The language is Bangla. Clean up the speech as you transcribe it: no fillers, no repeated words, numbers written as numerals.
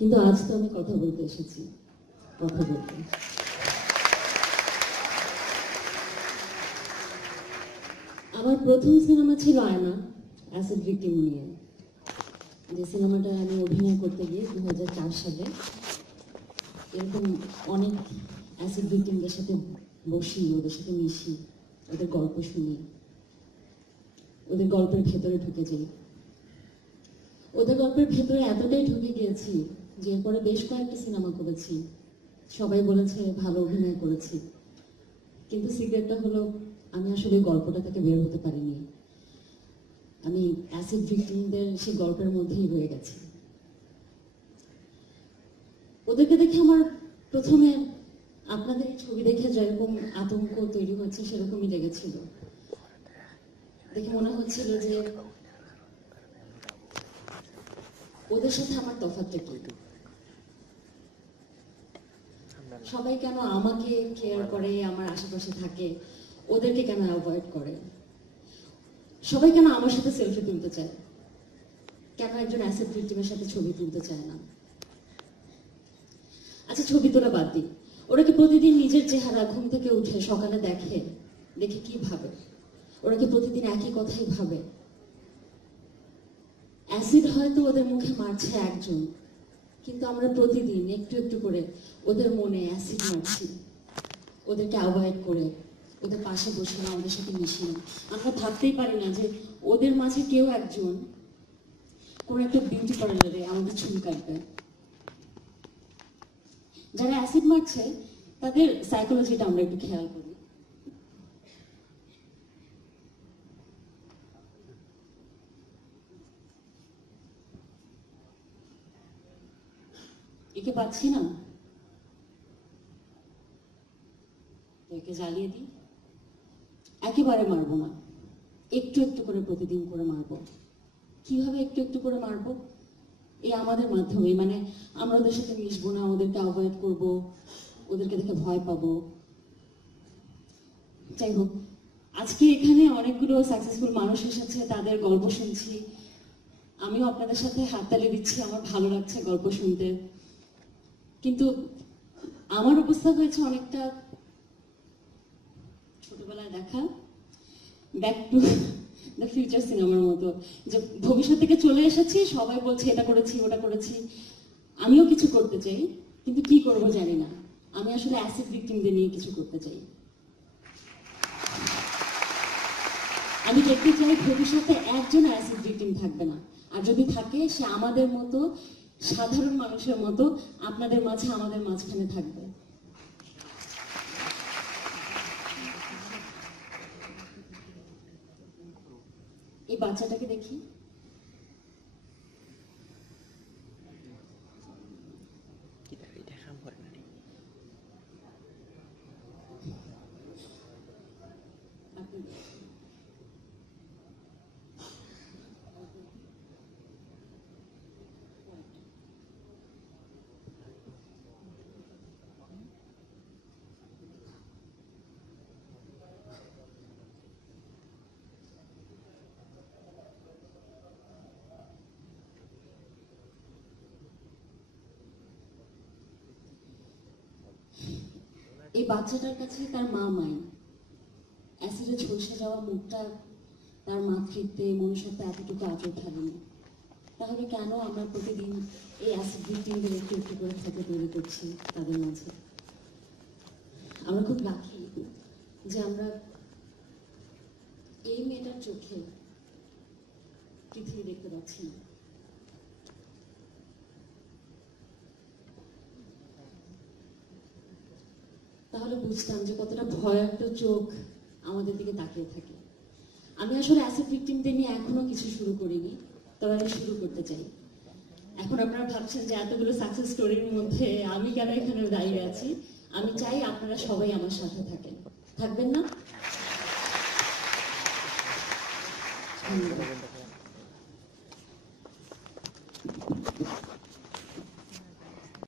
কিন্তু আজ তো আমি কথা বলতে এসেছি, কথা বলতে। আমার প্রথম সিনেমা ছিল আয়না, অ্যাসিড ভিকটিম নিয়ে, যে সিনেমাটা আমি অভিনয় করতে গিয়ে 2004 সালে এরকম অনেক অ্যাসিড ভিকটিমদের সাথে বসি, ওদের সাথে মিশি, ওদের গল্প শুনি, ওদের গল্পের ভেতরে ঢুকে যাই। ওদের গল্পের ভেতরে এতটাই ঢুকে গিয়েছি যে এরপরে বেশ কয়েকটা সিনেমা করেছি, সবাই বলেছে ভালো অভিনয় করেছি, কিন্তু সিক্রেটটা হলো আমি আসলে গল্পটা থেকে বের হতে পারিনি। আমি অ্যাসিড ভিকটিমদের সেই গল্পের মধ্যেই রয়ে গেছি। ওদেরকে দেখে আমার প্রথমে আপনাদের ছবি দেখে যেরকম আতঙ্ক তৈরি হচ্ছে সেরকমই লেগেছিল। দেখে মনে হচ্ছিল যে ওদের সাথে আমার তফাৎটা কি, সবাই কেন আমাকে কেয়ার করে, আমার আশেপাশে থাকে, ওদেরকে কেন অ্যাভয়েড করে, সবাই কেন আমার সাথে সেলফি তুলতে চায়, কেন একজন অ্যাসিড ভিকটিমের সাথে ছবি তুলতে চায় না। আচ্ছা ছবি তোলা বাদ দিই, ওরা কি প্রতিদিন নিজের চেহারা ঘুম থেকে উঠে সকালে দেখে, দেখে কি ভাবে? ওরা কি প্রতিদিন একই কথাই ভাবে? অ্যাসিড হয়তো ওদের মুখে মারছে একজন, কিন্তু আমরা প্রতিদিন একটু একটু করে ওদের মনে অ্যাসিড মারছি, ওদেরকে অ্যাভয়েড করে, ওদের পাশে বসে না, ওদের সাথে মিশি না। আমরা ভাবতেই পারি না যে ওদের মাঝে কেউ একজন কোনো একটা বিউটি পার্লারে আমাদের চুল কাটবে। যারা অ্যাসিড মারছে তাদের সাইকোলজিটা আমরা একটু খেয়াল করি। একে পাচ্ছি না, একে জ্বালিয়ে দিই। একেবারে মারবো না, একটু একটু করে প্রতিদিন করে মারবো। কিভাবে একটু একটু করে মারবো? এই আমাদের মাধ্যমে, মানে আমরা ওদের সাথে মিশবো না, ওদেরকে অ্যাভয়েড করবো, ওদেরকে দেখে ভয় পাবো। যাই হোক, আজকে এখানে অনেকগুলো সাকসেসফুল মানুষ এসেছে, তাদের গল্প শুনছি, আমিও আপনাদের সাথে হাততালি দিচ্ছি, আমার ভালো লাগছে গল্প শুনতে। কিন্তু আমার অবস্থা হয়েছে অনেকটা ছোটবেলায় দেখা ব্যাক টু দ্য ফিউচার সিনেমার মতো, যে ভবিষ্যৎ থেকে চলে এসেছি, সবাই বলছে এটা করেছি ওটা করেছি, আমিও কিছু করতে চাই, কিন্তু কি করব জানি না। আমি আসলে অ্যাসিড ভিকটিমদের নিয়ে কিছু করতে চাই। আমি দেখতে চাই ভবিষ্যতে একজন অ্যাসিড ভিকটিম থাকবে না, আর যদি থাকে সে আমাদের মতো সাধারণ মানুষের মতো আপনাদের মাঝে, আমাদের মাঝখানে থাকবে। এই বাচ্চাটাকে দেখি, এই বাচ্চাটার কাছে তার মা মাই, অ্যাসিডে ঝলসে যাওয়া মুখটা তার মাতৃত্বে, মনুষ্যত্বে এতটুকু আঁচড় থাকেনি। তাহলে কেন আমরা প্রতিদিন এই অ্যাসিড ভিকটিমদের একটু একটু করে ফটো তৈরি করছি তাদের মাঝে? আমরা খুব লাকি যে আমরা এই মেয়েটার চোখে পৃথিবী দেখতে পাচ্ছি না। তাহলে বুঝতাম যে কতটা ভয়াক্ত চোখ আমাদের দিকে তাকিয়ে থাকে। আমি আসলে অ্যাসিড ভিকটিমদের নিয়ে এখনো কিছু শুরু করিনি, তবে আমি শুরু করতে চাই। এখন আপনারা ভাবছেন যে এতগুলো সাকসেস স্টোরির মধ্যে আমি কেন এখানে দাঁড়িয়ে আছি। আমি চাই আপনারা সবাই আমার সাথে থাকেন, থাকবেন না? ধন্যবাদ।